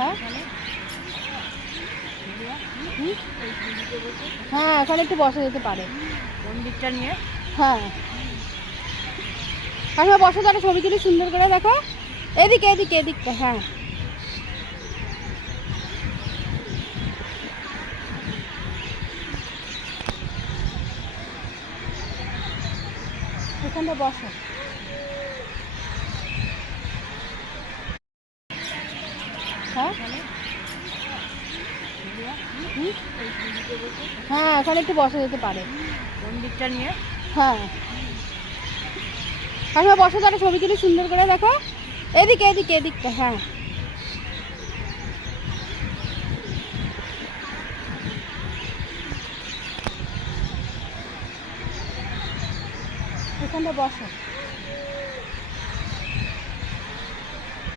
হ্যাঁ হ্যাঁ, এখানে একটু বসা যেতে পারে মন্দিরটা নিয়ে। হ্যাঁ, কাকিমা বসো তো, একটা ছবি তুলি সুন্দর করে। দেখো এদিকে এদিকে এদিকটা। হ্যাঁ, এখানটা বসো। হ্যাঁ হ্যাঁ, এখানে একটু বসা যেতে পারে মন্দিরটা নিয়ে। হ্যাঁ, কাকিমা বসো তো, একটা ছবি তুলি সুন্দর করে। দেখো এদিকে এদিকে এদিকটা। হ্যাঁ, এখানটা বসো।